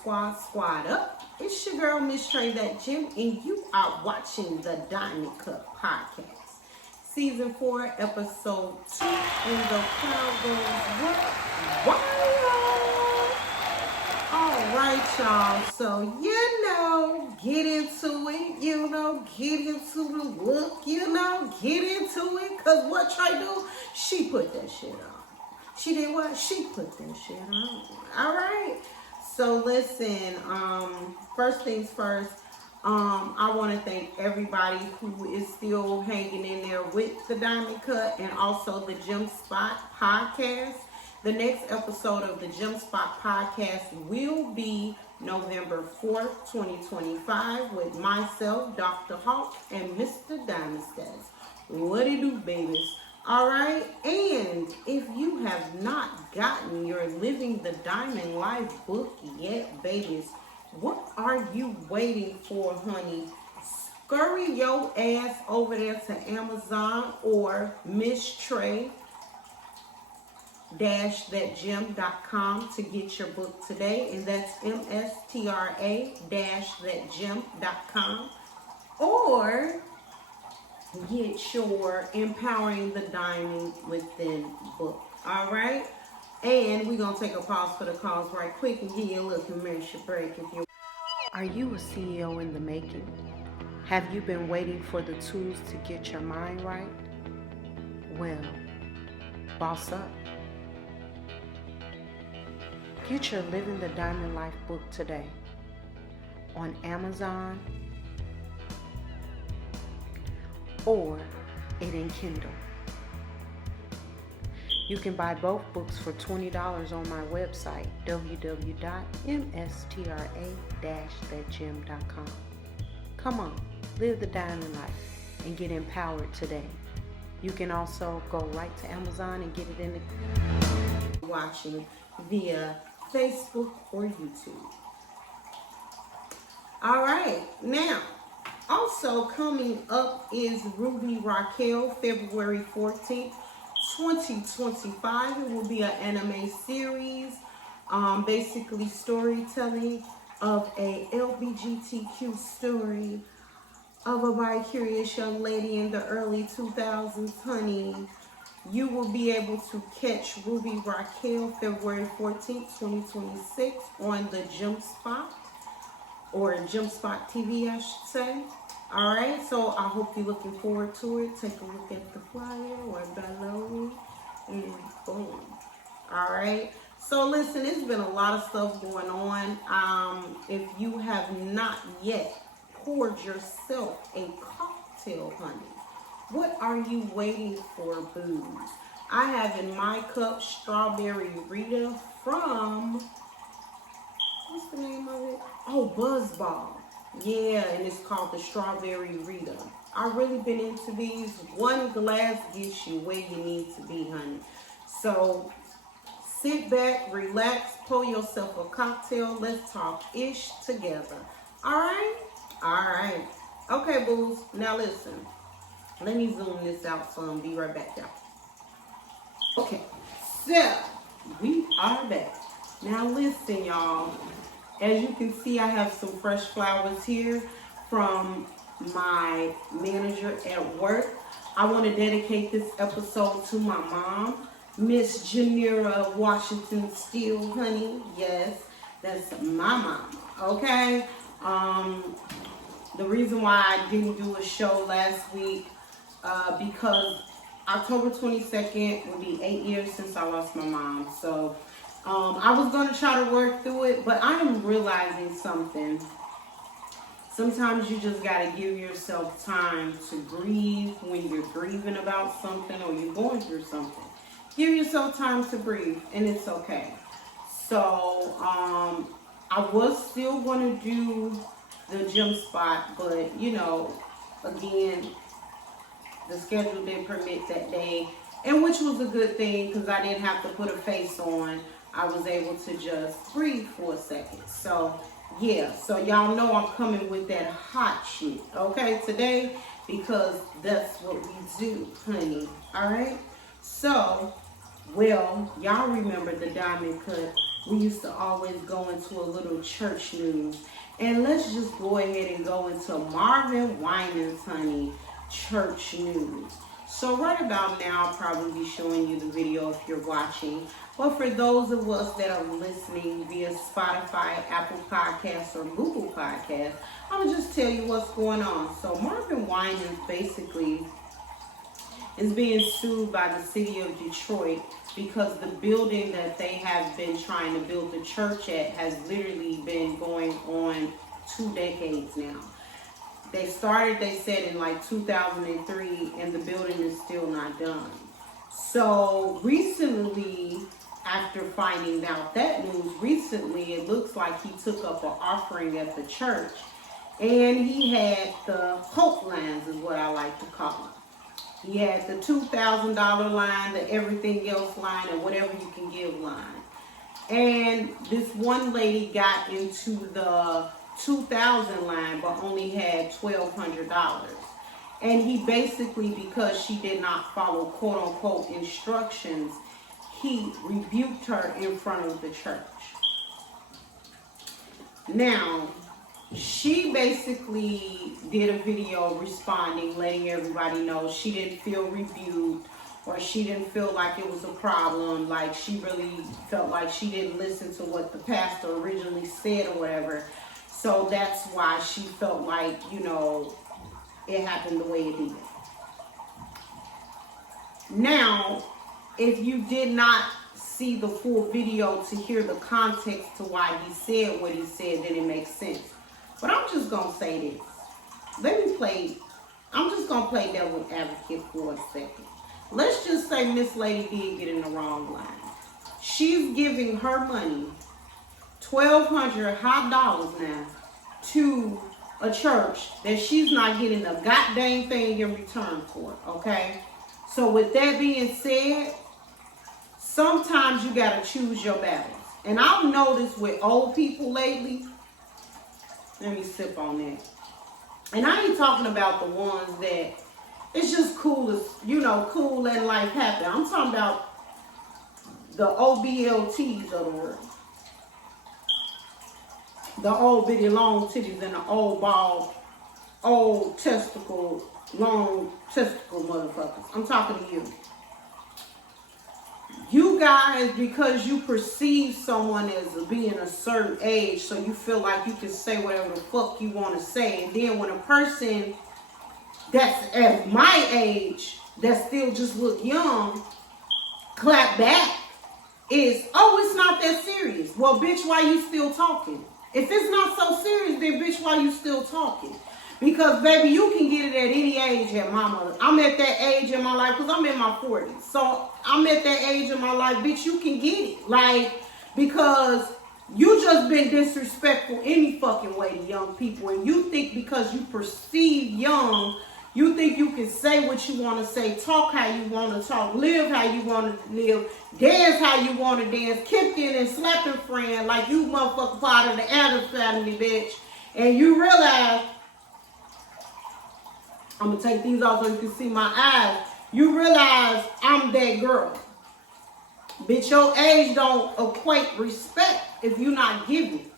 Squad up. It's your girl, Miss Trey That Gym, and you are watching the Diamond Kutt Podcast. Season 4, Episode 2, and the crowd goes wild. Alright, y'all. So, get into it. Get into the look. Get into it. Because what Trey do? She put that shit on. She did what? She put that shit on. Alright. So listen, first things first, I want to thank everybody who is still hanging in there with the Diamond Kutt and also the Gym Spot Podcast. The next episode of the Gym Spot Podcast will be November 4th, 2025 with myself, Dr. Hawk, and Mr. Diamond Stats. What it do, babies? Alright, and if you have not gotten your Living the Diamond Life book yet, babies, what are you waiting for, honey? Scurry your ass over there to Amazon or misstray-thatgym.com to get your book today, and that's mstra-thatgym.com, or get your Empowering the Diamond Within book. All right, and we're gonna take a pause for the calls right quick and give you a little commercial break. Are you a CEO in the making? Have you been waiting for the tools to get your mind right? Well, boss up. Get your Living the Diamond Life book today on Amazon or it in Kindle. You can buy both books for $20 on my website, www.mstra-thatgym.com. Come on, live the diamond life and get empowered today. You can also go right to Amazon and get it in the watching via Facebook or YouTube. All right, now, also coming up is Ruby Raquel, February 14th, 2025. It will be an anime series, basically storytelling of a LGBTQ story of a bi-curious young lady in the early 2000s, honey. You will be able to catch Ruby Raquel February 14th, 2026 on the Gym Spot, or Gym Spot TV, I should say. All right, so I hope you're looking forward to it. Take a look at the flyer or below, and boom. All right, so listen, it's been a lot of stuff going on. If you have not yet poured yourself a cocktail, honey, what are you waiting for, booze? I have in my cup Strawberry Rita from, what's the name of it? Oh, Buzzball. Yeah, and it's called the Strawberry Rita. I've really been into these. One glass gets you where you need to be, honey. So sit back, relax, pour yourself a cocktail. Let's talk ish together. All right? All right. Okay, booze. Now listen. Let me zoom this out some. Be right back, y'all. Okay, so we are back. Now listen, y'all. As you can see, I have some fresh flowers here from my manager at work. I want to dedicate this episode to my mom, Miss Janira Washington Steele, honey. Yes, that's my mama, okay? The reason why I didn't do a show last week, because October 22nd will be 8 years since I lost my mom. So I was going to try to work through it, but I am realizing something. Sometimes you just got to give yourself time to grieve when you're grieving about something or you're going through something. Give yourself time to breathe, and it's okay. So I was still going to do the Gym Spot, but, you know, again, the schedule didn't permit that day, and which was a good thing because I didn't have to put a face on. I was able to just breathe for a second. So, yeah. So, y'all know I'm coming with that hot shit, okay, today, because that's what we do, honey. All right? So, well, y'all remember the Diamond Kutt we used to always go into a little church news. And let's just go ahead and go into Marvin Winans, honey, church news. So right about now, I'll probably be showing you the video if you're watching. But for those of us that are listening via Spotify, Apple Podcasts, or Google Podcasts, I'm going to just tell you what's going on. So Marvin Winans basically is being sued by the city of Detroit because the building that they have been trying to build the church at has literally been going on 2 decades now. They started, they said, in like 2003, and the building is still not done. So recently, after finding out that news, recently it looks like he took up an offering at the church, and he had the hope lines, is what I like to call them. He had the $2,000 line, the everything else line, and whatever you can give line. And this one lady got into the 2,000 line, but only had $1,200. And he basically, because she did not follow quote unquote instructions, he rebuked her in front of the church. Now, she basically did a video responding, letting everybody know she didn't feel rebuked, or she didn't feel like it was a problem, like she really felt like she didn't listen to what the pastor originally said or whatever. So that's why she felt like, you know, it happened the way it did. Now, if you did not see the full video to hear the context to why he said what he said, then it makes sense. But I'm just going to say this. I'm just going to play devil's advocate for a second. Let's just say Miss Lady did get in the wrong line. She's giving her money, $1,200 hot dollars now, to a church that she's not getting a goddamn thing in return for, okay? So with that being said, sometimes you got to choose your battles. And I've noticed with old people lately, let me sip on that. And I ain't talking about the ones that it's just cool as, you know, cool and life happen. I'm talking about the OBLTs of the world. The old bitty long titties and the old bald, old testicle, long testicle motherfuckers. I'm talking to you. You guys, because you perceive someone as being a certain age, so you feel like you can say whatever the fuck you want to say. And then when a person that's at my age, that still just look young, clap back, is, oh, it's not that serious. Well, bitch, why you still talking? If it's not so serious, then bitch, why you still talking? Because, baby, you can get it at any age at my mother. I'm at that age in my life because I'm in my 40s. So I'm at that age in my life, bitch, you can get it. Like, because you just been disrespectful any fucking way to young people. And you think because you perceive young, you think you can say what you want to say, talk how you want to talk, live how you want to live, dance how you want to dance, kicking and slapping friend like you motherfucker part of the Adams family, bitch. And you realize, I'm going to take these off so you can see my eyes. You realize I'm that girl. Bitch, your age don't equate respect if you're not giving.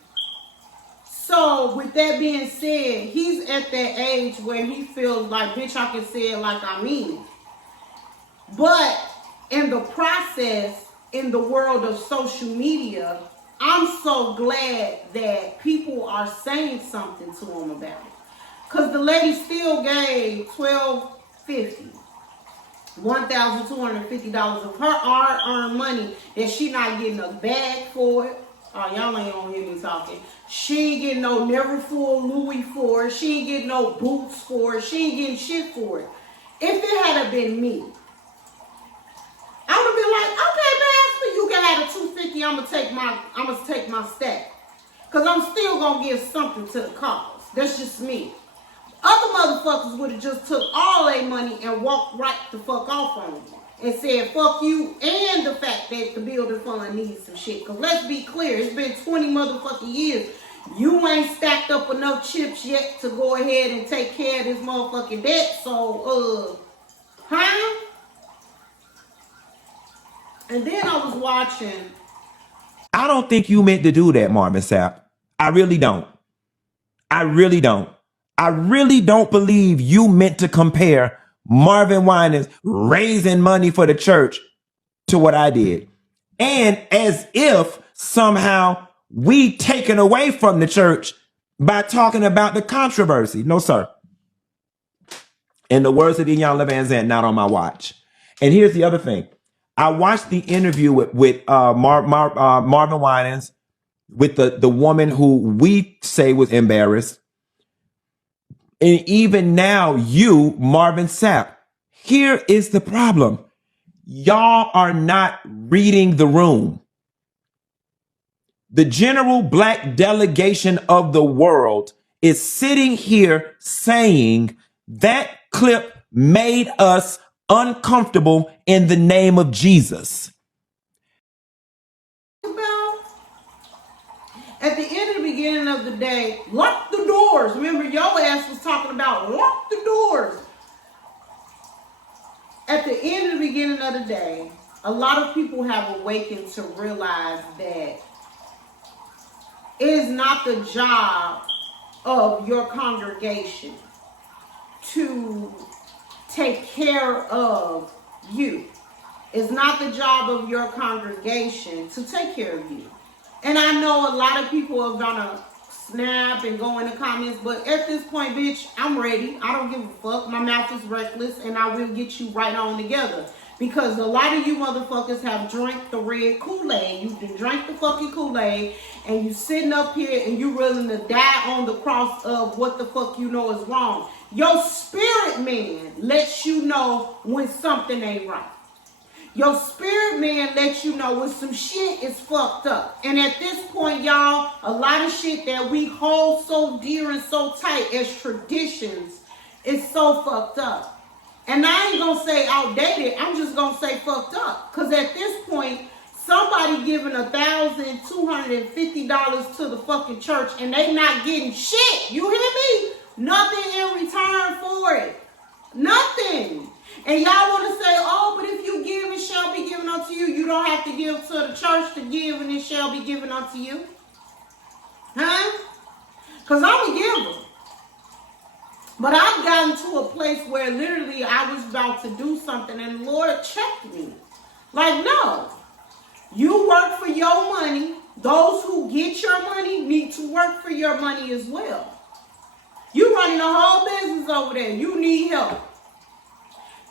So, with that being said, he's at that age where he feels like, bitch, I can say it like I mean it. But in the process, in the world of social media, I'm so glad that people are saying something to him about it. Because the lady still gave $1,250, $1,250 of her hard-earned money that she not getting a bag for it. Oh, y'all ain't gonna hear me talking. She ain't getting no never full Louis for it. She ain't getting no boots for it. She ain't getting shit for it. If it had been me, I would have been like, okay, Pastor, you can have the $250. I'm gonna take my stack. Cause I'm still gonna give something to the cause. That's just me. Other motherfuckers would have just took all their money and walked right the fuck off on them. And said, fuck you and the fact that the building fund needs some shit. Because let's be clear, it's been 20 motherfucking years. You ain't stacked up enough chips yet to go ahead and take care of this motherfucking debt. So, huh? And then I was watching I don't think you meant to do that, Marvin Sapp. I really don't. I really don't. I really don't believe you meant to compare Marvin Winans raising money for the church to what I did. And as if somehow we taken away from the church by talking about the controversy. No, sir. In the words of Ian Van Zandt, not on my watch. And here's the other thing. I watched the interview with Marvin Winans with the woman who we say was embarrassed. And even now, you, Marvin Sapp, here is the problem. Y'all are not reading the room. The general black delegation of the world is sitting here saying that clip made us uncomfortable in the name of Jesus. At the end of the beginning of the day, lock the doors. Remember, your ass was talking about lock the doors. At the end of the beginning of the day, a lot of people have awakened to realize that it is not the job of your congregation to take care of you. It's not the job of your congregation to take care of you. And I know a lot of people are gonna snap and go in the comments, but at this point, bitch, I'm ready. I don't give a fuck. My mouth is reckless, and I will get you right on together. Because a lot of you motherfuckers have drank the red Kool-Aid. You drank the fucking Kool-Aid, and you sitting up here and you willing to die on the cross of what the fuck you know is wrong. Your spirit man lets you know when something ain't right. Your spirit man lets you know when some shit is fucked up. And at this point, y'all, a lot of shit that we hold so dear and so tight as traditions is so fucked up. And I ain't gonna say outdated, I'm just gonna say fucked up. Because at this point, somebody giving $1,250 to the fucking church and they not getting shit. You hear me? Nothing in return for it. Nothing. And y'all want to say, oh, but if you give, it shall be given unto you. You don't have to give to the church to give, and it shall be given unto you. Huh? Because I'm a giver. But I've gotten to a place where literally I was about to do something, and the Lord checked me. Like, no. You work for your money. Those who get your money need to work for your money as well. You running the whole business over there. You need help.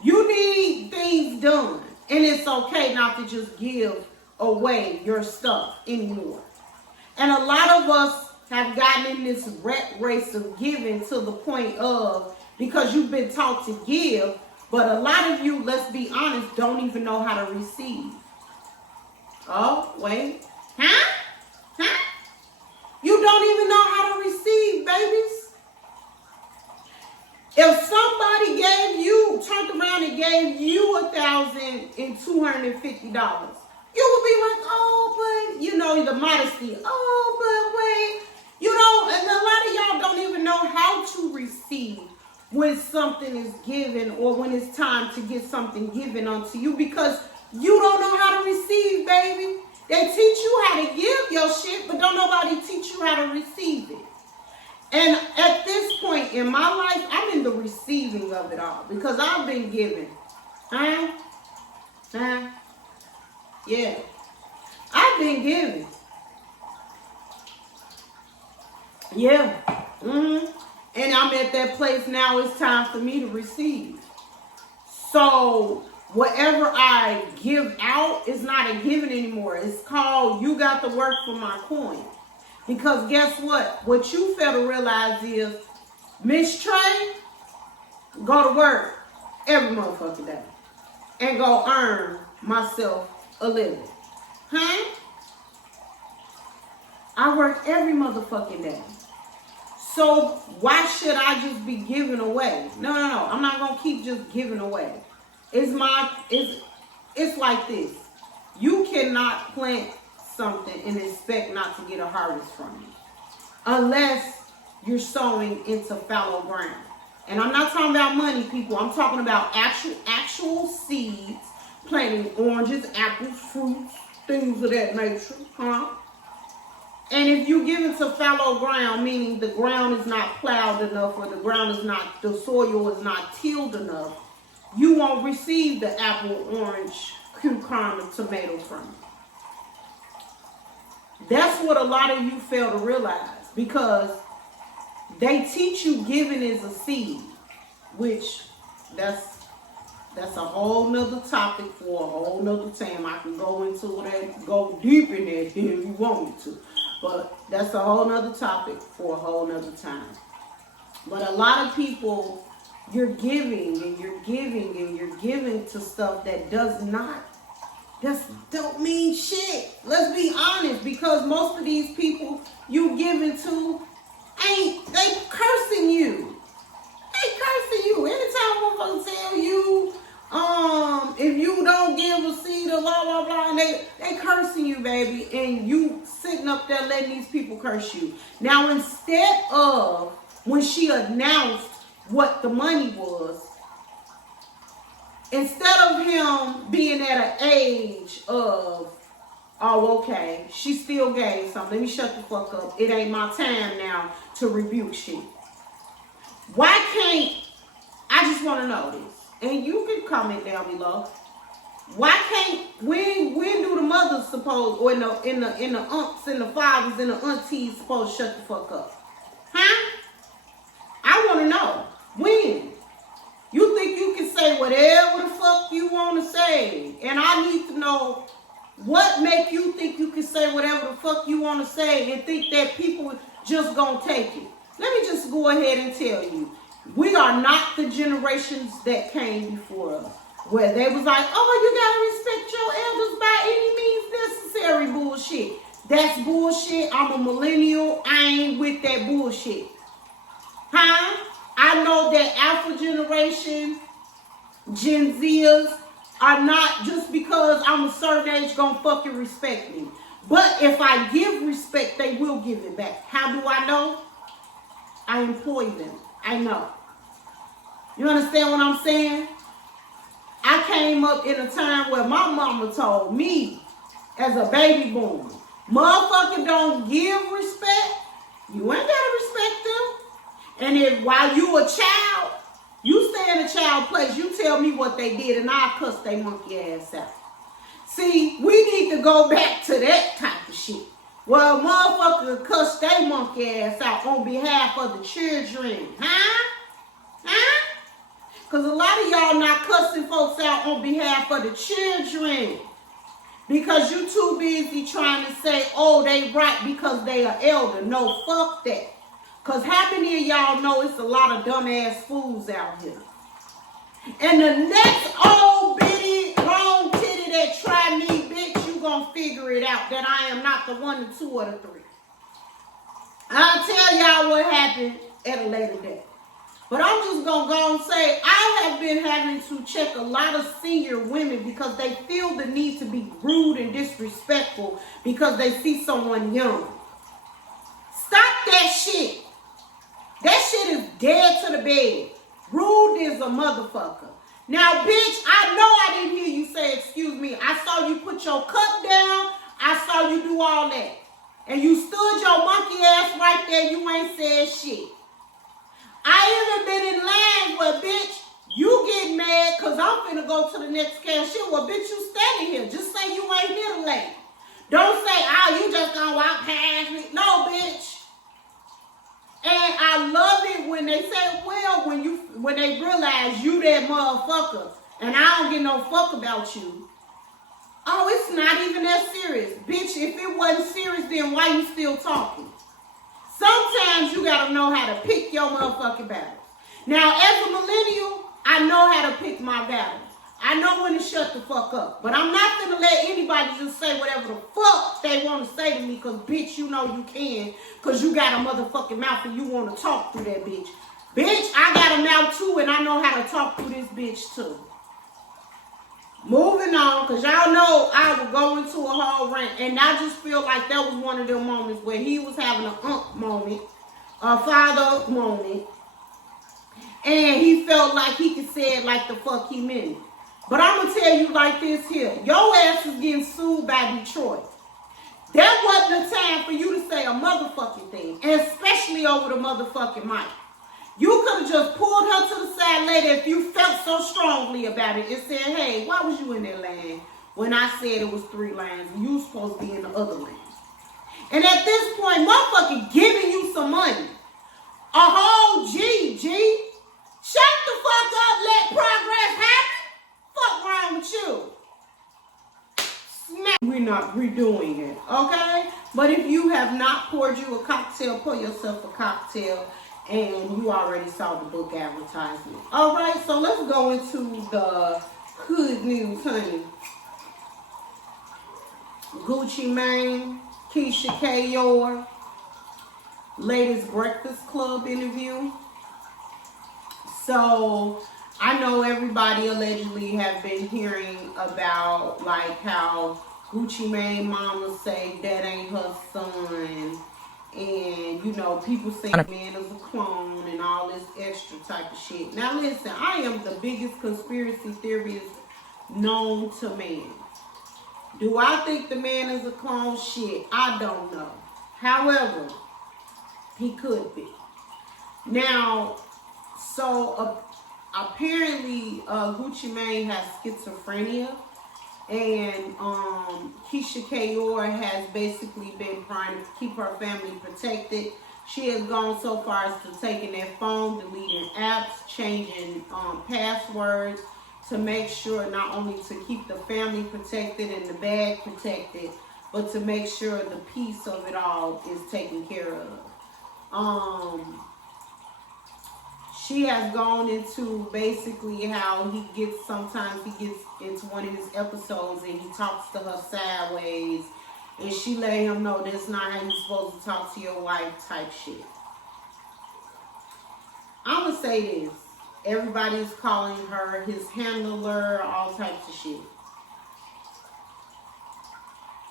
You need things done. And it's okay not to just give away your stuff anymore. And a lot of us have gotten in this rat race of giving to the point of, because you've been taught to give, but a lot of you, let's be honest, don't even know how to receive. Oh, wait. Huh? You don't even know how to receive, babies. If somebody turned around and gave you $1,250, you would be like, oh, but, the modesty. Oh, but wait, and a lot of y'all don't even know how to receive when something is given or when it's time to get something given unto you because you don't know how to receive, baby. They teach you how to give your shit, but don't nobody teach you how to receive it. And at this point in my life, I'm in the receiving of it all because I've been given. Yeah. I've been given. Yeah. And I'm at that place now, it's time for me to receive. So whatever I give out is not a giving anymore. It's called, you got to work for my coin. Because guess what? What you fail to realize is, Miss Trey, go to work every motherfucking day. And go earn myself a living. Huh? I work every motherfucking day. So why should I just be giving away? No. I'm not going to keep just giving away. It's like this. You cannot plant something and expect not to get a harvest from it. Unless you're sowing into fallow ground. And I'm not talking about money, people. I'm talking about actual seeds, planting oranges, apples, fruits, things of that nature, huh? And if you give it to fallow ground, meaning the ground is not plowed enough or the soil is not tilled enough, you won't receive the apple, orange, cucumber, tomato from it. That's what a lot of you fail to realize, because they teach you giving is a seed, which that's a whole nother topic for a whole nother time. I can go into that, go deep in that if you want me to. But that's a whole nother topic for a whole nother time. But a lot of people, you're giving and you're giving and you're giving to stuff that don't mean shit. Let's be honest, because most of these people you giving to they cursing you. They cursing you. Anytime one gonna tell you, if you don't give a seed or blah blah blah, and they cursing you, baby, and you sitting up there letting these people curse you. Now, instead of when she announced what the money was, instead of him being at an age of, oh, okay, she still gave something, let me shut the fuck up, it ain't my time now to rebuke shit. Why can't, I just want to know this, and you can comment down below, why can't, when do the mothers supposed, or in the aunts and the fathers and the aunties supposed to shut the fuck up? Huh? I want to know, when? You think you can say whatever the fuck you want to say, and I need to know what make you think you can say whatever the fuck you want to say and think that people just gonna take it. Let me just go ahead and tell you, we are not the generations that came before us, where they was like, oh, you gotta respect your elders by any means necessary bullshit. That's bullshit. I'm a millennial. I ain't with that bullshit. Huh? I know that Alpha generation, Gen Zers, are not, just because I'm a certain age, gonna fucking respect me. But if I give respect, they will give it back. How do I know? I employ them. I know. You understand what I'm saying? I came up in a time where my mama told me, as a baby boomer, motherfucker don't give respect, you ain't gotta respect them. And if while you a child, you stay in a child place, you tell me what they did and I'll cuss they monkey ass out. See, we need to go back to that type of shit. Well, motherfucker cuss they monkey ass out on behalf of the children. Huh? Because a lot of y'all not cussing folks out on behalf of the children. Because you too busy trying to say, oh, they right because they are elder. No, fuck that. Because how many of y'all know it's a lot of dumbass fools out here? And the next old bitty, long titty that try me, bitch, you gonna figure it out that I am not the one, the two, or the three. I'll tell y'all what happened at a later date. But I'm just gonna go and say, I have been having to check a lot of senior women because they feel the need to be rude and disrespectful because they see someone young. Stop that shit. That shit is dead to the bed. Rude is a motherfucker. Now, bitch, I know I didn't hear you say, excuse me. I saw you put your cup down. I saw you do all that. And you stood your monkey ass right there. You ain't said shit. I even been in line where, bitch, you get mad because I'm finna go to the next cashier. Well, bitch, you standing here. Just say you ain't here late. Don't say, oh, you just gonna walk past me. No, bitch. And I love it when they say, well, when they realize you that motherfucker and I don't give no fuck about you. Oh, it's not even that serious. Bitch, if it wasn't serious, then why you still talking? Sometimes you gotta know how to pick your motherfucking battles. Now, as a millennial, I know how to pick my battles. I know when to shut the fuck up. But I'm not gonna let anybody just say whatever the fuck they want to say to me, because, bitch, you know you can, because you got a motherfucking mouth and you want to talk through that bitch. Bitch, I got a mouth too, and I know how to talk through this bitch too. Moving on, because y'all know I would go into a whole rant, and I just feel like that was one of them moments where he was having an moment, a father moment, and he felt like he could say it like the fuck he meant it. But I'm going to tell you like this here. Your ass is getting sued by Detroit. That wasn't the time for you to say a motherfucking thing, especially over the motherfucking mic. You could have just pulled her to the side later if you felt so strongly about it and said, hey, why was you in that lane when I said it was 3 lanes and you were supposed to be in the other lane? And at this point, motherfucker giving you some money. A whole G. Shut the fuck up, let progress happen. Fuck wrong with you? We're not redoing it, okay? But if you have not poured you a cocktail, pour yourself a cocktail, and you already saw the book advertisement. All right, so let's go into the hood news, honey. Gucci Mane, Keyshia, Kaior, latest Breakfast Club interview. So I know everybody allegedly have been hearing about like how Gucci Mane mama say that ain't her son, and you know people say man is a clone and all this extra type of shit. Now listen, I am the biggest conspiracy theorist known to man. Do I think the man is a clone? Shit, I don't know. However, he could be. Now, so apparently Gucci Mane has schizophrenia, and Keyshia Kaior has basically been trying to keep her family protected. She has gone so far as to taking their phone, deleting apps, changing passwords to make sure not only to keep the family protected and the bag protected, but to make sure the peace of it all is taken care of. She has gone into basically how sometimes he gets into one of his episodes and he talks to her sideways, and she let him know that's not how you're supposed to talk to your wife type shit. I'm going to say this. Everybody's calling her his handler, all types of shit.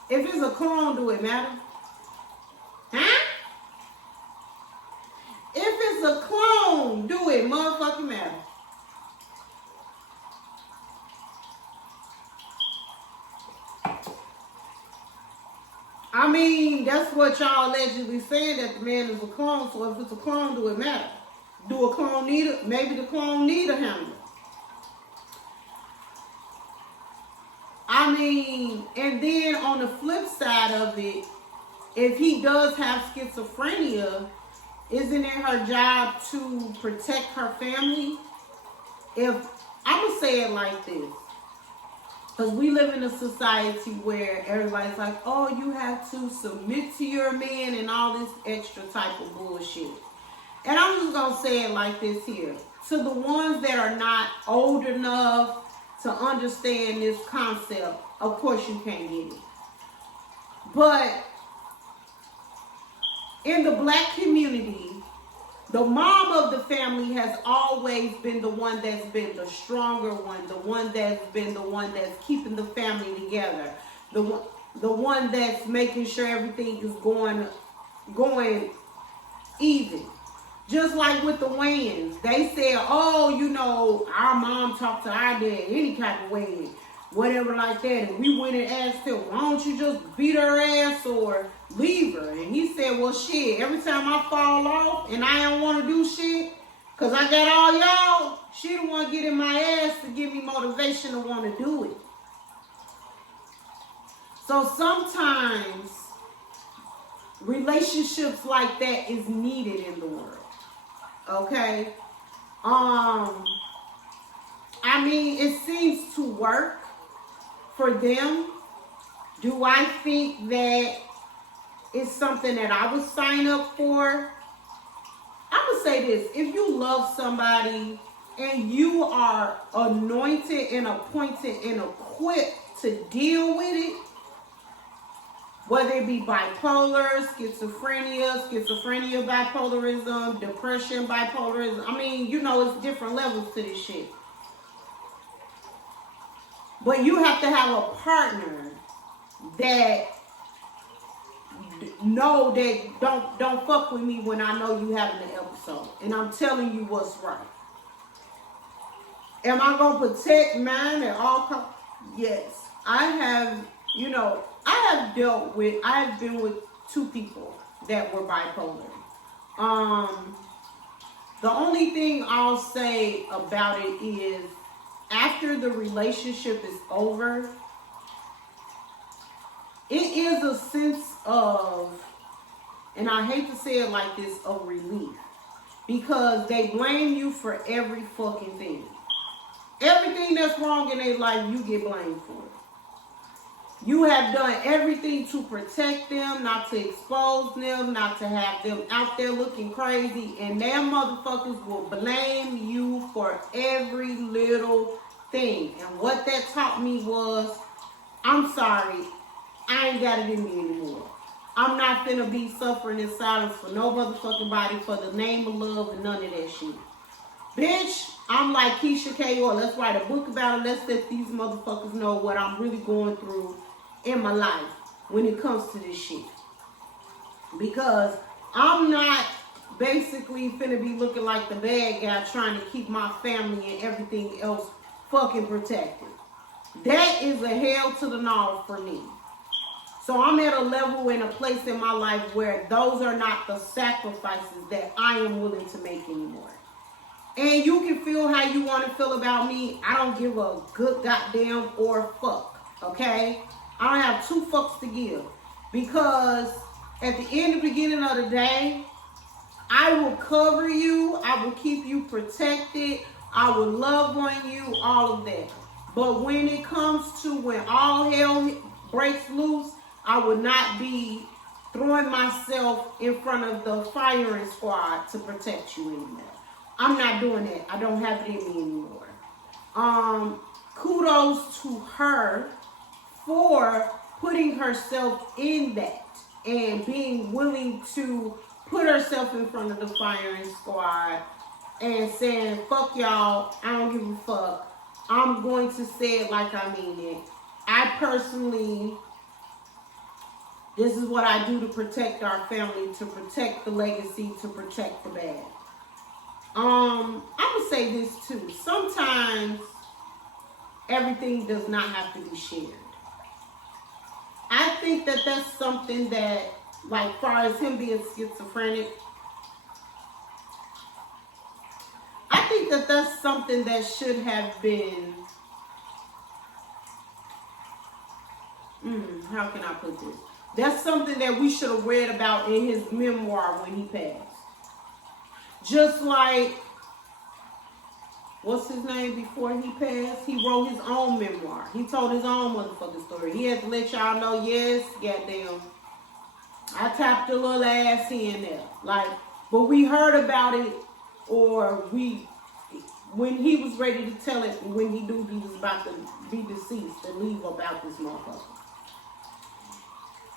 If it's a clone, do it matter? Huh? If it's a clone, do it motherfucking matter? I mean, that's what y'all allegedly saying, that the man is a clone. So if it's a clone, do it matter? Do a clone need it? Maybe the clone need a handler. I mean, and then on the flip side of it, if he does have schizophrenia, isn't it her job to protect her family? I'm going to say it like this. Because we live in a society where everybody's like, oh, you have to submit to your man and all this extra type of bullshit. And I'm just going to say it like this here. To the ones that are not old enough to understand this concept, of course you can't get it. But in the black community, the mom of the family has always been the one that's been the stronger one, the one that's been the one that's keeping the family together, the one that's making sure everything is going even. Just like with the Wayans, they said, oh, you know, our mom talked to our dad any kind of way, whatever like that. And we went and asked him, why don't you just beat her ass or leave her? And he said, well, shit, every time I fall off and I don't want to do shit, because I got all y'all, she the one getting my ass to give me motivation to want to do it. So sometimes relationships like that is needed in the world. Okay? I mean, it seems to work for them. Do I think that it's something that I would sign up for? I would say this. If you love somebody and you are anointed and appointed and equipped to deal with it, whether it be bipolar, schizophrenia, bipolarism, depression, bipolarism. I mean, you know, it's different levels to this shit. But you have to have a partner that know that don't fuck with me when I know you having an episode. And I'm telling you what's right. Am I gonna protect mine at all costs? Yes. I have, I have been with two people that were bipolar. The only thing I'll say about it is after the relationship is over, it is a sense of, and I hate to say it like this, of relief. Because they blame you for every fucking thing. Everything that's wrong in their life, you get blamed for it. You have done everything to protect them, not to expose them, not to have them out there looking crazy. And them motherfuckers will blame you for every little thing. And what that taught me was, I'm sorry, I ain't got it in me anymore. I'm not finna be suffering in silence for no motherfucking body for the name of love and none of that shit. Bitch, I'm like Keyshia, Kaior. Let's write a book about it. Let's let these motherfuckers know what I'm really going through in my life when it comes to this shit. Because I'm not basically finna be looking like the bad guy trying to keep my family and everything else fucking protected. That is a hell to the no for me. So I'm at a level and a place in my life where those are not the sacrifices that I am willing to make anymore. And you can feel how you want to feel about me. I don't give a good goddamn or fuck. Okay? I don't have two fucks to give. Because at the end and beginning of the day, I will cover you. I will keep you protected. I will love on you. All of that. But when it comes to when all hell breaks loose, I would not be throwing myself in front of the firing squad to protect you anymore. I'm not doing that. I don't have it in me anymore. Kudos to her for putting herself in that and being willing to put herself in front of the firing squad and saying, fuck y'all, I don't give a fuck. I'm going to say it like I mean it. I personally... This is what I do to protect our family, to protect the legacy, to protect the bad. I'm gonna say this too. Sometimes everything does not have to be shared. I think that that's something that, like, far as him being schizophrenic, I think that that's something that should have been. How can I put this? That's something that we should have read about in his memoir when he passed. Just like, what's his name before he passed? He wrote his own memoir. He told his own motherfucking story. He had to let y'all know, yes, goddamn, I tapped a little ass here and there. Like, but we heard about it, or when he was ready to tell it, when he knew he was about to be deceased, to leave about this motherfucker.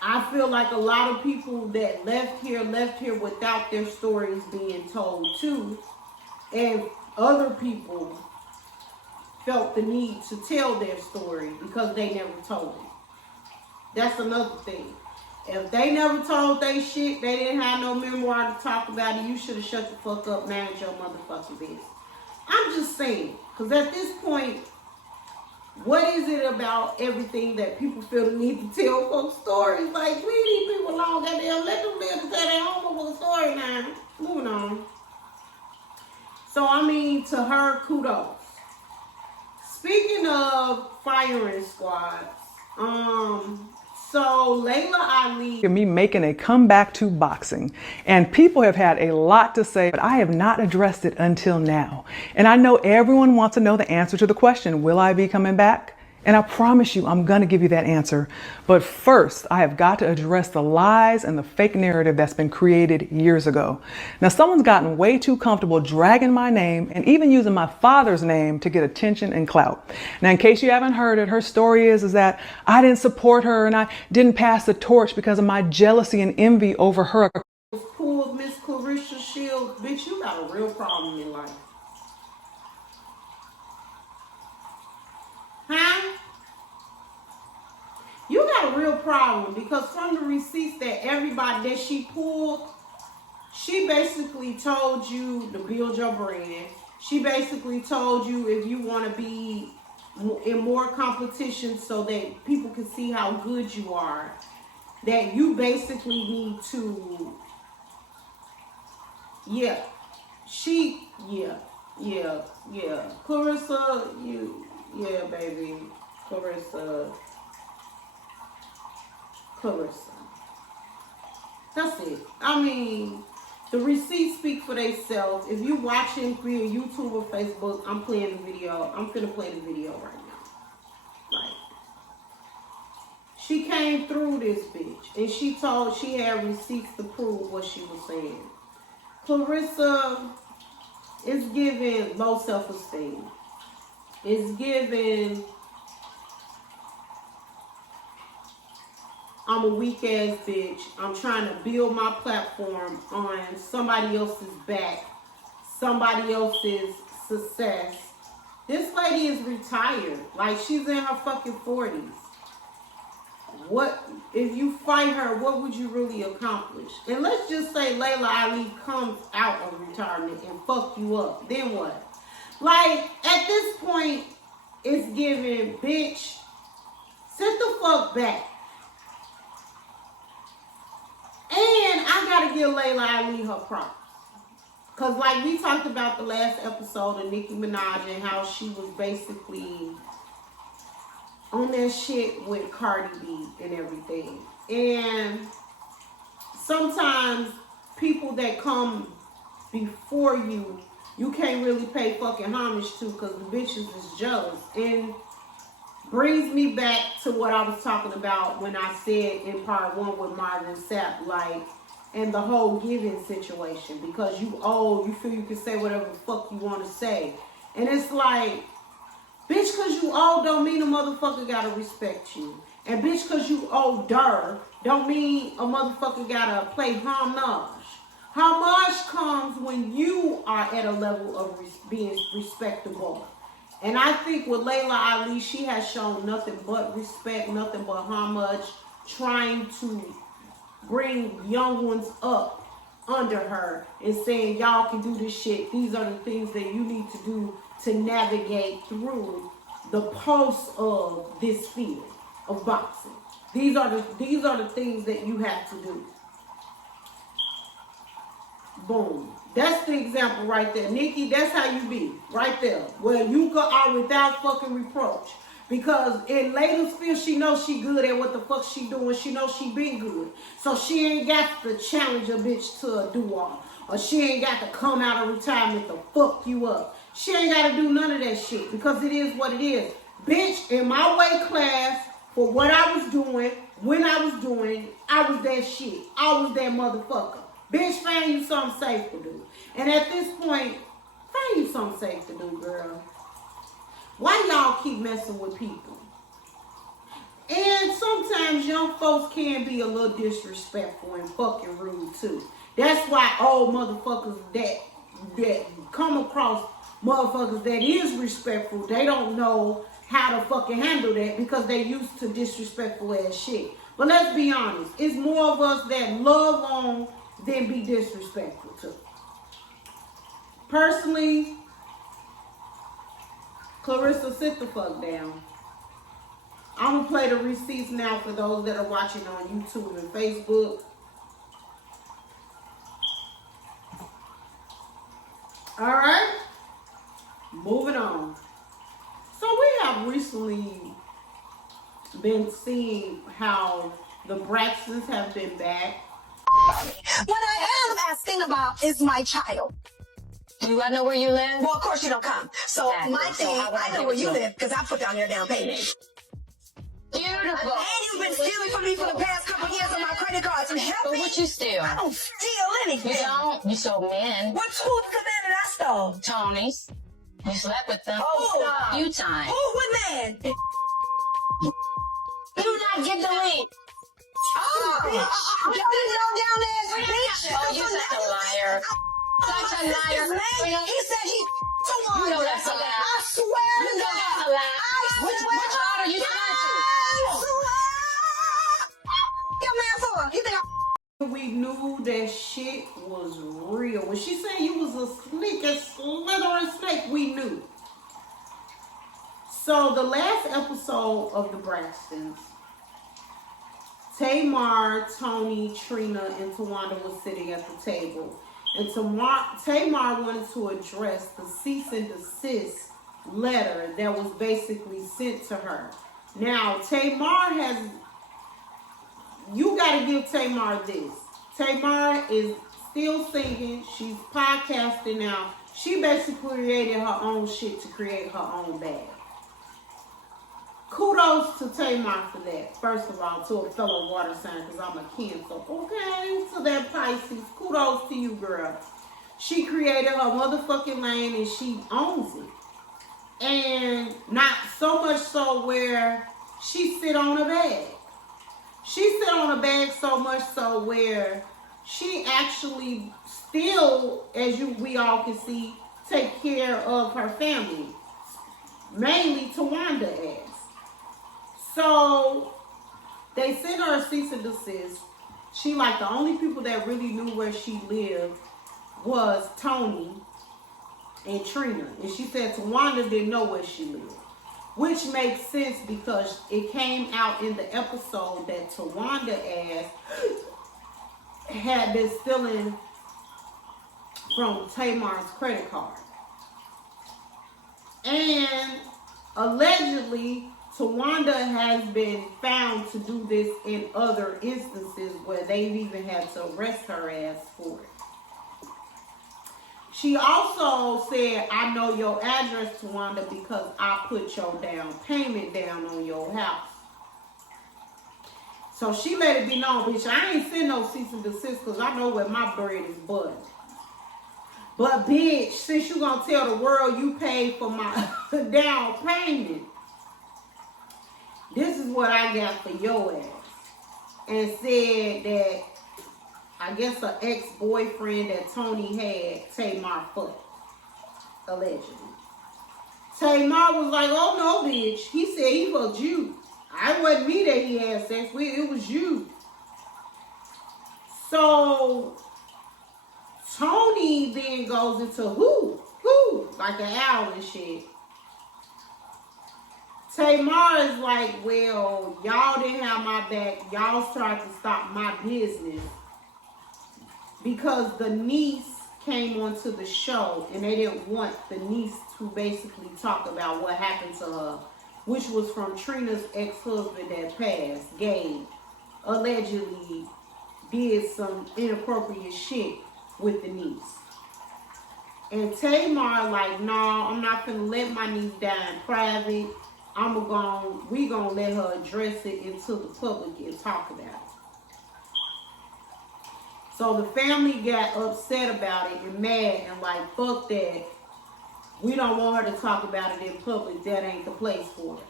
I feel like a lot of people that left here without their stories being told too. And other people felt the need to tell their story because they never told it. That's another thing. If they never told they shit, they didn't have no memoir to talk about it, you should have shut the fuck up, manage your motherfucking business. I'm just saying, because at this point, what is it about everything that people feel the need to tell folks stories? Like, leave these people alone, goddamn. Let them live to tell their own motherfucking story now. Moving on. So, I mean, to her, kudos. Speaking of firing squads, so Laila Ali... Me making a comeback to boxing, and people have had a lot to say, but I have not addressed it until now. And I know everyone wants to know the answer to the question, will I be coming back? And I promise you, I'm gonna give you that answer. But first, I have got to address the lies and the fake narrative that's been created years ago. Now, someone's gotten way too comfortable dragging my name and even using my father's name to get attention and clout. Now, in case you haven't heard it, her story is that I didn't support her and I didn't pass the torch because of my jealousy and envy over her. Pulled Miss Clarissa Shields. Bitch, you got a real problem in life. Huh? You got a real problem because from the receipts that everybody that she pulled, she basically told you to build your brand. She basically told you if you want to be in more competition so that people can see how good you are, that you basically need to, yeah. Clarissa, baby. Clarissa. That's it. I mean, the receipts speak for themselves. If you watching via YouTube or Facebook, I'm playing the video. I'm finna play the video right now. Like, she came through this bitch, and she told she had receipts to prove what she was saying. Clarissa is giving low self-esteem. It's giving I'm a weak ass bitch. I'm trying to build my platform on somebody else's back, somebody else's success. This lady is retired. Like, she's in her fucking 40s. What, if you fight her, what would you really accomplish? And let's just say Laila Ali comes out of retirement and fuck you up. Then what? Like, at this point, it's giving, bitch, sit the fuck back. And I gotta give Laila Ali her props. Cause like we talked about the last episode of Nicki Minaj and how she was basically on that shit with Cardi B and everything. And sometimes people that come before you, you can't really pay fucking homage to because the bitches is jealous. And brings me back to what I was talking about when I said in part 1 with Marvin Sapp, like, and the whole giving situation, because you old, you feel you can say whatever the fuck you want to say. And it's like, bitch, cause you old don't mean a motherfucker gotta respect you. And bitch, cause you older don't mean a motherfucker gotta play homage. Homage comes when you are at a level of being respectable. And I think with Laila Ali, she has shown nothing but respect, nothing but homage, trying to bring young ones up under her and saying, y'all can do this shit. These are the things that you need to do to navigate through the pulse of this field of boxing. These are the things that you have to do. Boom. That's the example right there. Nikki, that's how you be. Right there. Well, you are without fucking reproach. Because in Laila's field, she knows she good at what the fuck she doing. She knows she been good. So she ain't got to challenge a bitch to a do-all. Or she ain't got to come out of retirement to fuck you up. She ain't got to do none of that shit. Because it is what it is. Bitch, in my weight class, for what I was doing, when I was doing, I was that shit. I was that motherfucker. Bitch, find you something safe to do. And at this point, find you something safe to do, girl. Why y'all keep messing with people? And sometimes young folks can be a little disrespectful and fucking rude too. That's why old motherfuckers that come across motherfuckers that is respectful, they don't know how to fucking handle that because they used to disrespectful ass shit. But let's be honest, it's more of us that love on than be disrespectful to. Personally, Clarissa, sit the fuck down. I'm gonna play the receipts now for those that are watching on YouTube and Facebook. All right, moving on. So we have recently been seeing how the Braxtons have been back. What I am asking about is my child. Do I know where you live? Well, of course you don't come. So Exactly. my So thing, how would I I know give where it you to live because I put down your down payment. Beautiful. And you've been stealing from me for the past couple years on my credit cards. And help But me. what you steal? I don't steal anything. You don't? You stole men. Who's the man that I stole? Tony's. You slept with them Oh, a few times. what man? Do not get the link. Oh, bitch. You know down there, bitch. Oh, you're such a liar. Such a liar. He said he You know that's a lie. I swear You to know God. that's a lie. I Which swear. daughter you trying to? I swear. Your man for? You think we knew that shit was real. When she said you was a sneak and slithering snake, we knew. So the last episode of the Braxtons, Tamar, Tony, Trina, and Tawanda was sitting at the table. And Tamar wanted to address the cease and desist letter that was basically sent to her. Now, Tamar has... You got to give Tamar this. Tamar is still singing. She's podcasting now. She basically created her own shit to create her own bag. Kudos to Tamar for that. First of all, to a fellow water sign, because I'm a Cancer. Okay, to that Pisces. Kudos to you, girl. She created her motherfucking lane and she owns it. And not so much so where she sit on a bag. She sit on a bag so much so where she actually still, as we all can see, take care of her family. Mainly Tawanda as. So they sent her a cease and desist. She like the only people that really knew where she lived was Tony and Trina. And she said Tawanda didn't know where she lived. Which makes sense because it came out in the episode that Tawanda ass had been stealing from Tamar's credit card. And allegedly, Tawanda has been found to do this in other instances where they've even had to arrest her ass for it. She also said, I know your address, Tawanda, because I put your down payment down on your house. So she let it be known, bitch, I ain't send no cease and desist because I know where my bread is buttered. But bitch, since you gonna tell the world you paid for my down payment, this is what I got for your ass. And said that I guess an ex-boyfriend that Tony had, Tamar fucked, allegedly. Tamar was like, oh no, bitch. He said he fucked you. I wasn't me that he had sex with. It was you. So Tony then goes into who, like an owl and shit. Tamar is like, well, y'all didn't have my back. Y'all tried to stop my business. Because the niece came onto the show and they didn't want the niece to basically talk about what happened to her, which was from Trina's ex-husband that passed, Gabe, allegedly did some inappropriate shit with the niece. And Tamar like, no, I'm not gonna let my niece die in private. We gonna let her address it into the public and talk about it. So the family got upset about it and mad and like, fuck that. We don't want her to talk about it in public. That ain't the place for it.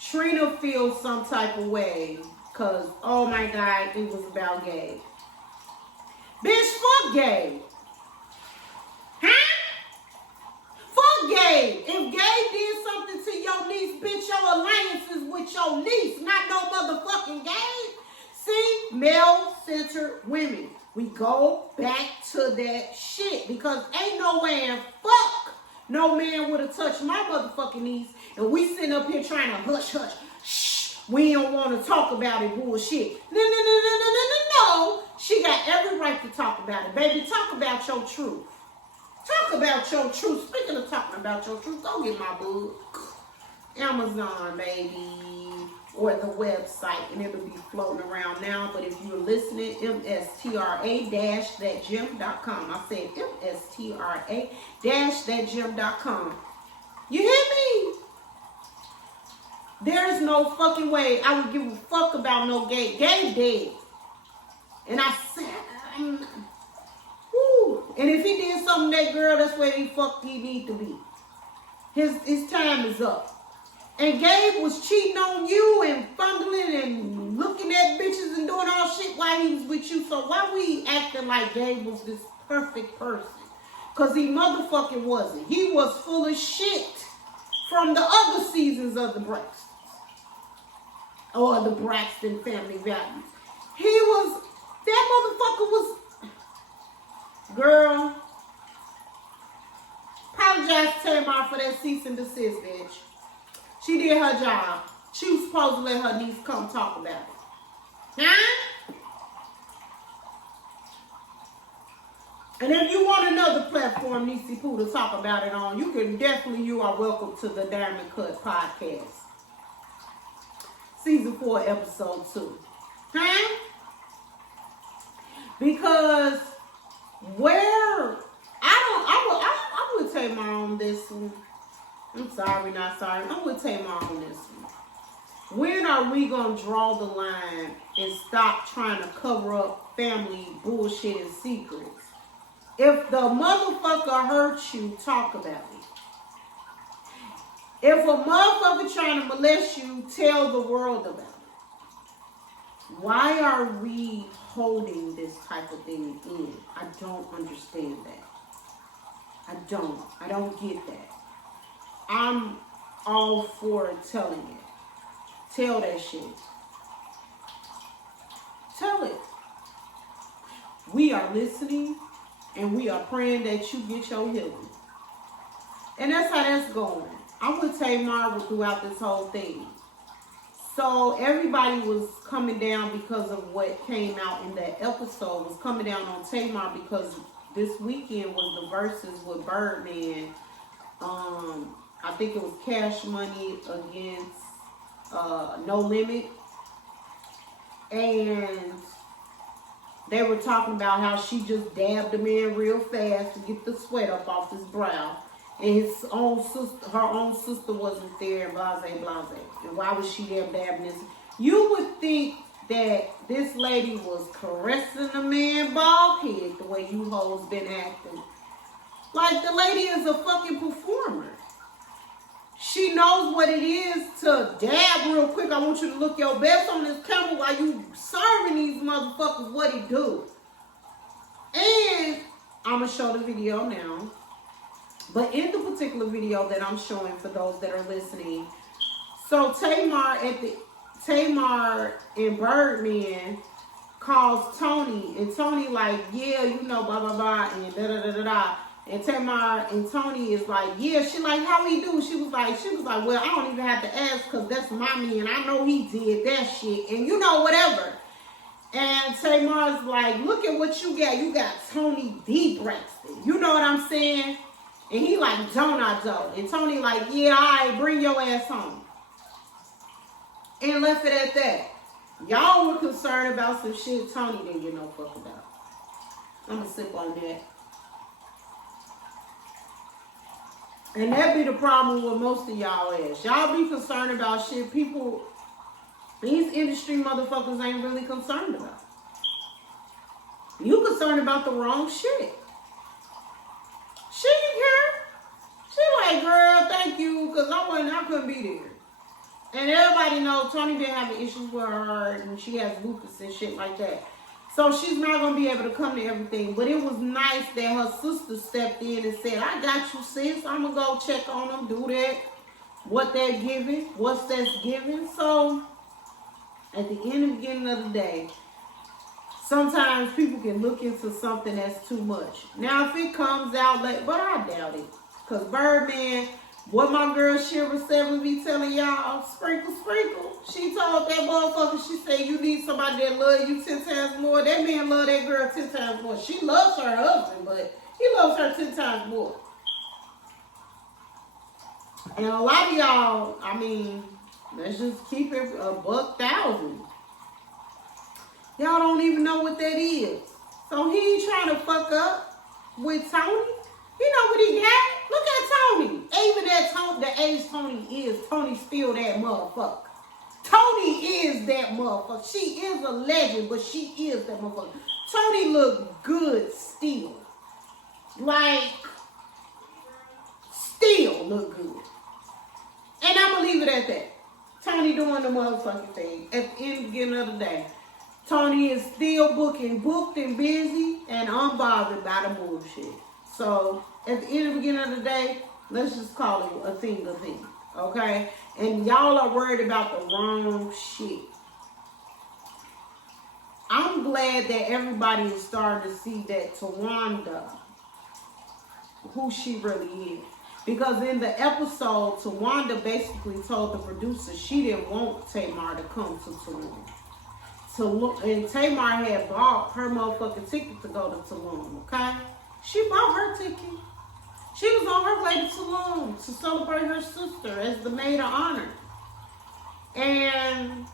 Trina feels some type of way because, oh my God, it was about Gabe. Bitch, fuck Gabe. Huh? Fuck Gabe. If Gabe did something to your niece, bitch, your alliance is with your niece, not no motherfucking Gabe. See, male-centered women. We go back to that shit because ain't no way in fuck no man would have touched my motherfucking niece and we sitting up here trying to hush. Shh, we don't want to talk about it, bullshit. No. She got every right to talk about it. Baby, talk about your truth. Talk about your truth. Speaking of talking about your truth, go get my book. Amazon, baby. Or the website, and it'll be floating around now. But if you're listening, mstra-thatgym.com. I said mstra-thatgym.com. You hear me? There's no fucking way I would give a fuck about no Gabe. Gabe dead. And I said, whoo. And if he did something to that girl, that's where he need to be. His time is up. And Gabe was cheating on you and fondling and looking at bitches and doing all shit while he was with you. So why we acting like Gabe was this perfect person? Because he motherfucking wasn't. He was full of shit from the other seasons of the Braxtons. or the Braxton family values. That motherfucker was, girl, apologize to Tamar for that cease and desist, bitch. She did her job. She was supposed to let her niece come talk about it. Huh? And if you want another platform, Niecy Pooh, to talk about it on, you are welcome to the Diamond Kutt podcast. Season 4, episode 2. Huh? Because I would take my on this one. I'm sorry, not sorry. I would take my on this one. When are we gonna draw the line and stop trying to cover up family bullshit and secrets? If the motherfucker hurts you, talk about it. If a motherfucker trying to molest you, tell the world about it. Why are we holding this type of thing in? I don't understand that. I don't get that. I'm all for telling it. Tell that shit. Tell it. We are listening and we are praying that you get your healing. And that's how that's going. I'm with Tamar throughout this whole thing. So everybody was coming down because of what came out in that episode, was coming down on Tamar because this weekend was the verses with Birdman. I think it was Cash Money against No Limit. And they were talking about how she just dabbed the man real fast to get the sweat up off his brow. And her own sister wasn't there, and blase, blase. And why was she there dabbing this? You would think that this lady was caressing the man bald head the way you hoes been acting. Like, the lady is a fucking performer. She knows what it is to dab real quick. I want you to look your best on this camera while you serving these motherfuckers what he do. And I'm going to show the video now. But in the particular video that I'm showing for those that are listening, so Tamar and Birdman calls Tony, and Tony like, yeah, you know, blah, blah, blah, and da-da-da-da-da. And Tamar and Tony is like, yeah, she like, how he do? She was like, well, I don't even have to ask because that's my man. I know he did that shit. And you know, whatever. And Tamar's like, look at what you got. You got Tony D. Braxton. You know what I'm saying? And he like, don't I though? And Tony like, yeah, all right, bring your ass home. And left it at that. Y'all were concerned about some shit Tony didn't get no fuck about. I'm gonna sip on that. And that be the problem with most of y'all ass. Y'all be concerned about shit people, these industry motherfuckers ain't really concerned about. You concerned about the wrong shit. She didn't care. She like, girl, thank you, because I couldn't be there. And everybody knows Tony been having issues with her, and she has lupus and shit like that. So she's not going to be able to come to everything. But it was nice that her sister stepped in and said, I got you, sis. I'm going to go check on them, do that. What they're giving, what's that's giving. So at the end and beginning of the day, sometimes people can look into something that's too much. Now, if it comes out late, but I doubt it. Because Birdman, what my girl Shira 7 be telling y'all, sprinkle, sprinkle. She told that motherfucker, she said, you need somebody that love you 10 times more. That man love that girl 10 times more. She loves her husband, but he loves her 10 times more. And a lot of y'all, I mean, let's just keep it $1,000. Y'all don't even know what that is. So he ain't trying to fuck up with Tony. You know what he got? Look at Tony. Even at Tony, the age Tony is, Tony still that motherfucker. Tony is that motherfucker. She is a legend, but she is that motherfucker. Tony look good still. Like, still look good. And I'm going to leave it at that. Tony doing the motherfucking thing. At the beginning of the day, Tony is still booked and busy and unbothered by the bullshit. So, at the end of the beginning of the day, let's just call it a thing, okay? And y'all are worried about the wrong shit. I'm glad that everybody is starting to see that Tawanda, who she really is. Because in the episode, Tawanda basically told the producer she didn't want Tamar to come to Tulum. And Tamar had bought her motherfucking ticket to go to Tulum, okay? She bought her ticket. She was on her way to Tulum to celebrate her sister as the maid of honor. And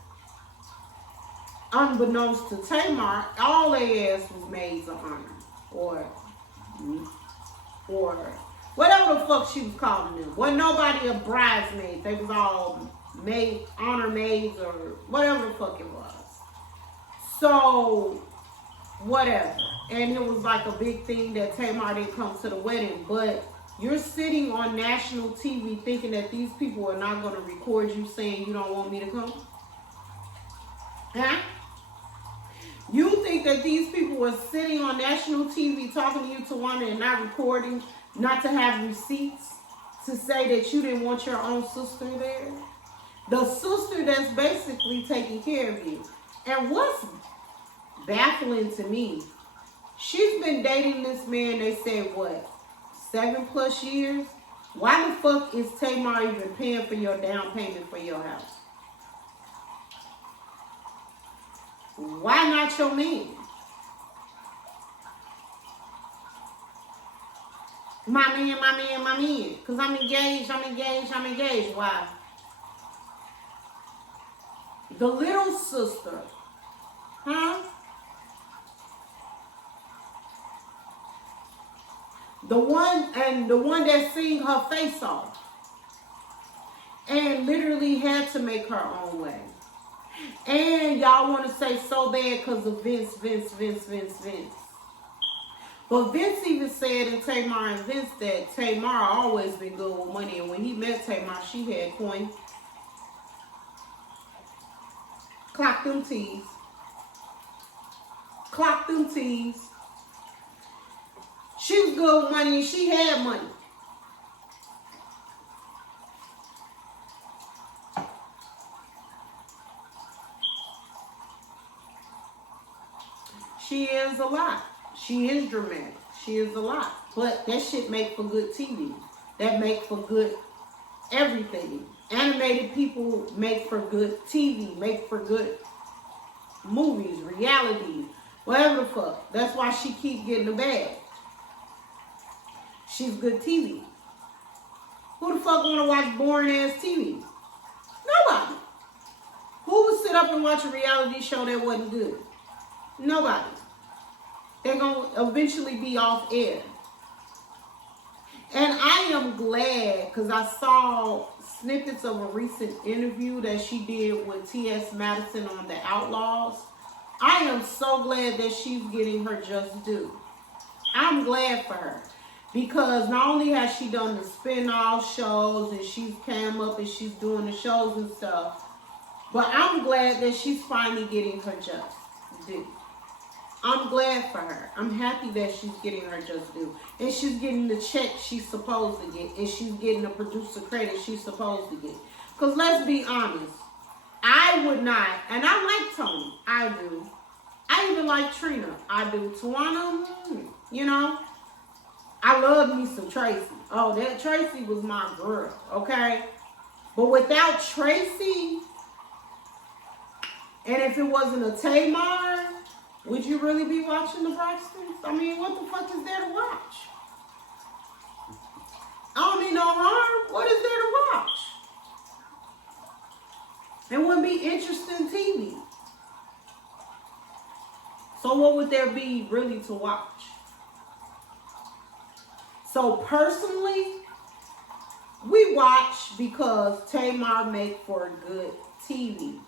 unbeknownst to Tamar, all they ass was maids of honor. Or whatever the fuck she was calling them. Wasn't nobody a bridesmaid. They was all honor maids or whatever the fuck it was. So, whatever. And it was like a big thing that Tamar didn't come to the wedding. But you're sitting on national TV thinking that these people are not going to record you saying you don't want me to come? Huh? You think that these people were sitting on national TV talking to you, Tawanda, and not recording, not to have receipts to say that you didn't want your own sister there? The sister that's basically taking care of you. And what's baffling to me, she's been dating this man, they said, what, 7+ years? Why the fuck is Tamar even paying for your down payment for your house? Why not your man? My man. Because I'm engaged. Why? The little sister. Huh? The one that sing her face off. And literally had to make her own way. And y'all want to say so bad because of Vince. But Vince even said in Tamar and Vince that Tamar always been good with money. And when he met Tamar, she had coin. Clock them T's. She was good with money and she had money. She is a lot. She is dramatic. She is a lot. But that shit make for good TV. That make for good everything. Animated people make for good TV. Make for good movies, reality, whatever the fuck. That's why she keep getting the bag. She's good TV. Who the fuck want to watch boring ass TV? Nobody. Who would sit up and watch a reality show that wasn't good? Nobody. They're going to eventually be off air. And I am glad because I saw snippets of a recent interview that she did with T.S. Madison on The Outlaws. I am so glad that she's getting her just due. I'm glad for her. Because not only has she done the spin-off shows and she's came up and she's doing the shows and stuff, but I'm glad that she's finally getting her just due. I'm glad for her. I'm happy that she's getting her just due. And she's getting the check she's supposed to get. And she's getting the producer credit she's supposed to get. Because let's be honest. I would not. And I like Tony. I do. I even like Trina. I do. Tawana, you know. I love me some Tracy. Oh, that Tracy was my girl. Okay. But without Tracy, and if it wasn't a Tamar, would you really be watching the Braxtons? I mean, what the fuck is there to watch? I don't mean no harm. What is there to watch? It wouldn't be interesting TV. So what would there be really to watch? So personally, we watch because Tamar make for good TV.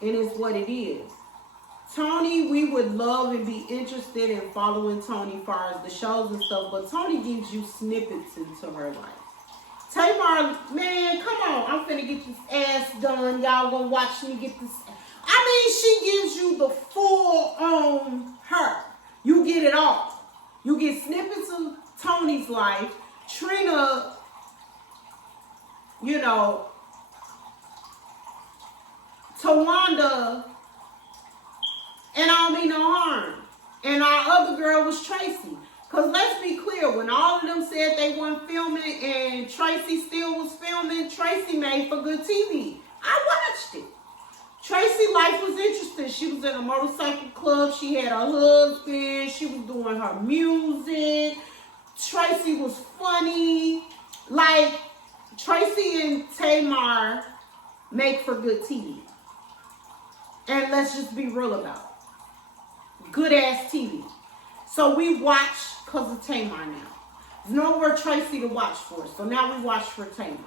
And it's what it is. Tony, we would love and be interested in following Tony as far as the shows and stuff, but Tony gives you snippets into her life. Tamar, man, come on. I'm finna get this ass done. Y'all gonna watch me get this. I mean, she gives you the full on her. You get it all. You get snippets of Tony's life. Trina, you know, Tawanda, and I don't mean no harm. And our other girl was Tracy. Because let's be clear, when all of them said they weren't filming and Tracy still was filming, Tracy made for good TV. I watched it. Tracy's life was interesting. She was in a motorcycle club. She had a husband. She was doing her music. Tracy was funny. Like, Tracy and Tamar make for good TV. And let's just be real about it. Good ass TV. So we watch because of Tamar now. There's nowhere Tracy to watch for. So now we watch for Tamar.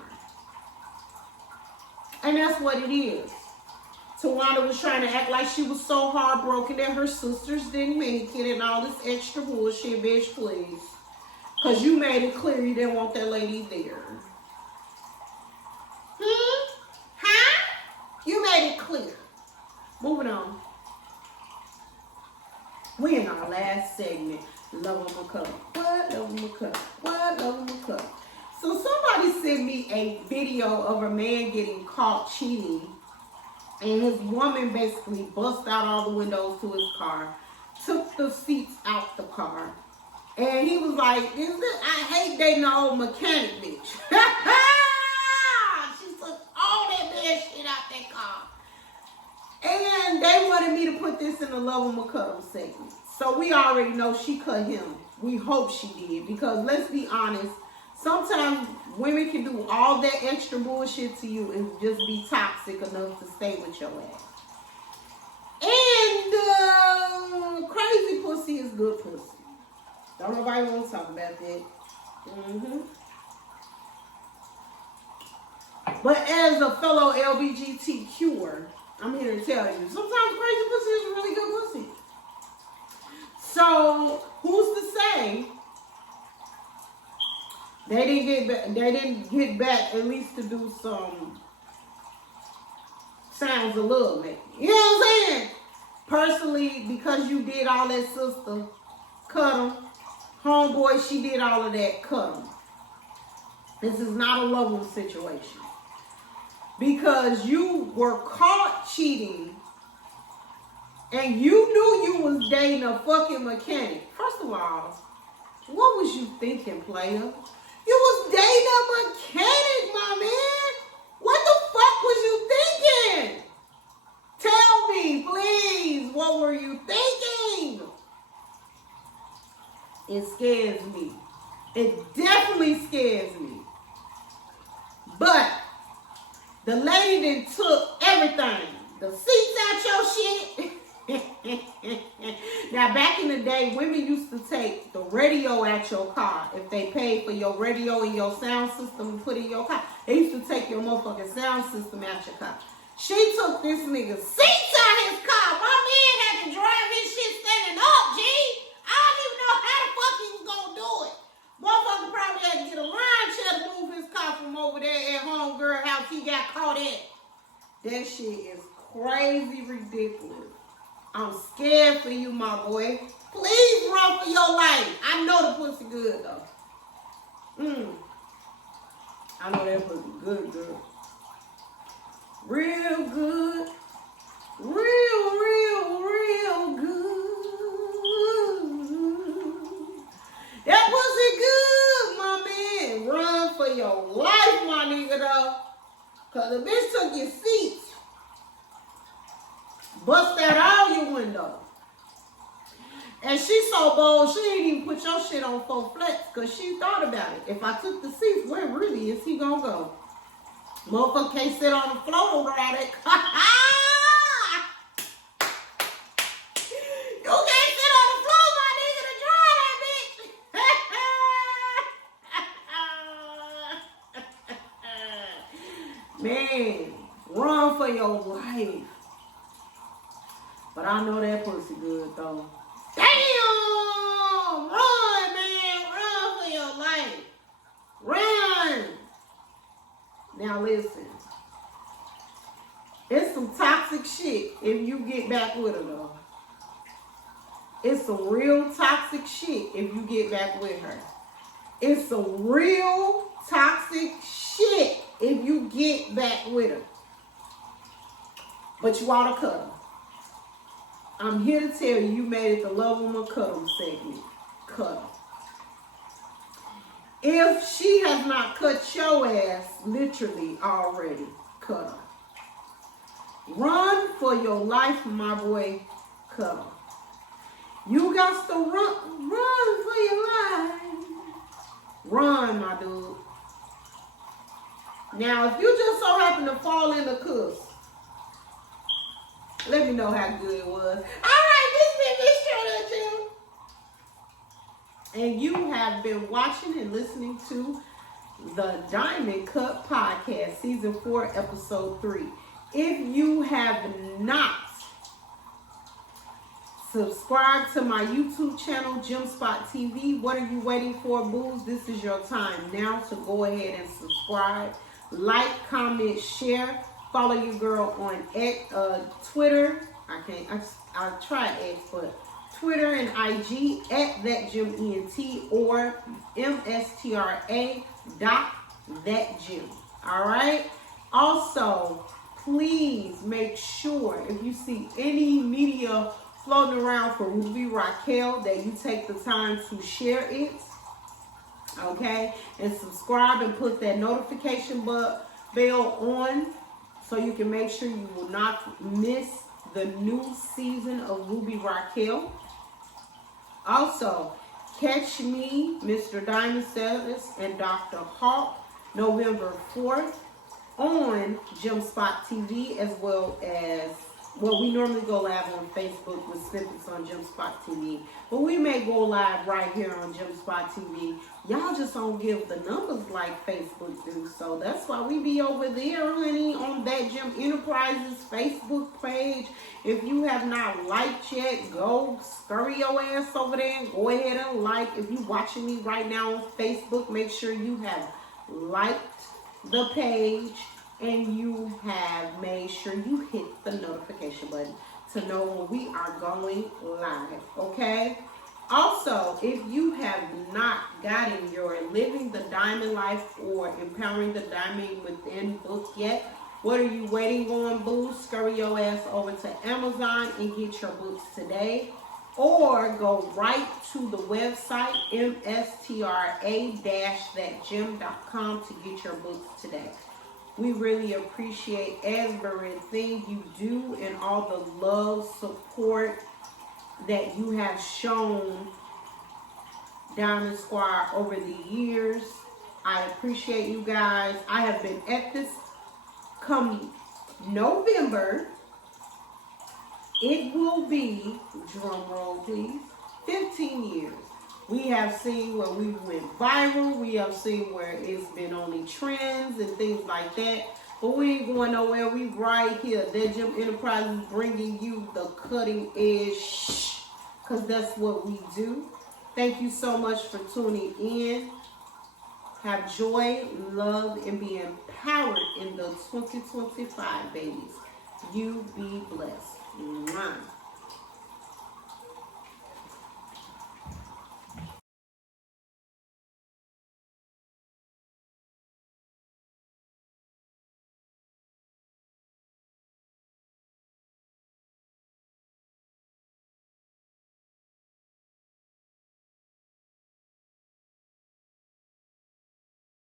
And that's what it is. Tawanda was trying to act like she was so heartbroken that her sisters didn't make it and all this extra bullshit, bitch, please. Because you made it clear you didn't want that lady there. Huh? You made it clear. Moving on. We in our last segment. Love them a cup. What? Love them a cup. What? Love them a cup. So somebody sent me a video of a man getting caught cheating. And his woman basically bust out all the windows to his car. Took the seats out the car. And he was like, I hate dating an old mechanic bitch. She took all that bad shit out that car. And they wanted me to put this in the Love 'em or Cut 'em segment. So we already know she cut him. We hope she did. Because let's be honest, sometimes women can do all that extra bullshit to you and just be toxic enough to stay with your ass. And crazy pussy is good pussy. Don't nobody want to talk about that. But as a fellow LBGTQer, I'm here to tell you, sometimes crazy pussy is really good pussy. So who's to say they didn't get back at least to do some sounds of love, maybe. You know what I'm saying? Personally, because you did all that, sister, cut them. Homeboy, she did all of that, cut them. This is not a love 'em situation. Because you were caught cheating and you knew you was dating a fucking mechanic. First of all, what was you thinking, player? You was dating a mechanic, my man. What the fuck was you thinking? Tell me, please. What were you thinking? It scares me. It definitely scares me. But the lady that took everything. The seats out your shit. Now, back in the day, women used to take the radio out your car. If they paid for your radio and your sound system and put in your car, they used to take your motherfucking sound system out your car. She took this nigga's seats out his car. My man had to drive his shit standing up, G. I don't even know how the fuck he was gonna do it. Motherfucker probably had to get a line chair to move his car from over there at homegirl house he got caught at. That shit is crazy ridiculous. I'm scared for you, my boy. Please run for your life. I know the pussy good, though. I know that pussy good, girl. Real good. Real good. That pussy good, my man. Run for your life, my nigga, though. Because the bitch took your seats. Bust out all your windows. And she so bold, she didn't even put your shit on 4 flats because she thought about it. If I took the seats, where really is he gonna go? Motherfucker can't sit on the floor over at it. You can't sit on the floor, my nigga, to drive that bitch. Man, run for your life. But I know that pussy good, though. Damn! Run, man! Run for your life. Run! Now listen. It's some toxic shit if you get back with her, though. It's some real toxic shit if you get back with her. It's some real toxic shit if you get back with her. but you ought to cut them. I'm here to tell you, you made it the Love 'em or Cut 'em segment. Cut them. If she has not cut your ass, literally already, cut her. Run for your life, my boy, cut her. You got to run for your life. Run, my dude. Now, if you just so happen to fall in the cuss, let me know how good it was. All right, this been Miss Shirley too. And you have been watching and listening to the Diamond Kutt Podcast, Season 4, Episode 3. If you have not subscribed to my YouTube channel, Gem Spot TV, what are you waiting for, boos? This is your time now to go ahead and subscribe. Like, comment, share. Follow your girl on Twitter. I'll try X, but Twitter and IG at ThatGemENT or MSTRA.ThatGem. Alright? Also, please make sure if you see any media floating around for Ruby Raquel that you take the time to share it. Okay? And subscribe and put that notification bell on so you can make sure you will not miss the new season of Ruby Raquel. Also, catch me, Mr. Diamond Status, and Dr. Hawk, November 4th on Gem Spot TV, as well as, well, we normally go live on Facebook with snippets on Gem Spot TV, but we may go live right here on Gem Spot TV. Y'all just don't give the numbers like Facebook do, so that's why we be over there, honey, on That Gem Enterprises Facebook page. If you have not liked yet, go scurry your ass over there and go ahead and like. If you're watching me right now on Facebook, make sure you have liked the page and you have made sure you hit the notification button to know when we are going live, okay? Also, if you have not gotten your Living the Diamond Life or Empowering the Diamond Within book yet, what are you waiting on, boo? Scurry your ass over to Amazon and get your books today. Or go right to the website, mstra-thatgem.com, to get your books today. We really appreciate everything you do and all the love, support that you have shown Diamond Squad over the years. I appreciate you guys. I have been at this come November. It will be, drum roll please, 15 years. We have seen where we went viral. We have seen where it's been only trends and things like that. But we ain't going nowhere. We right here. That Gem Enterprises bringing you the cutting edge, because that's what we do. Thank you so much for tuning in. Have joy, love, and be empowered in the 2025, babies. You be blessed. Mwah.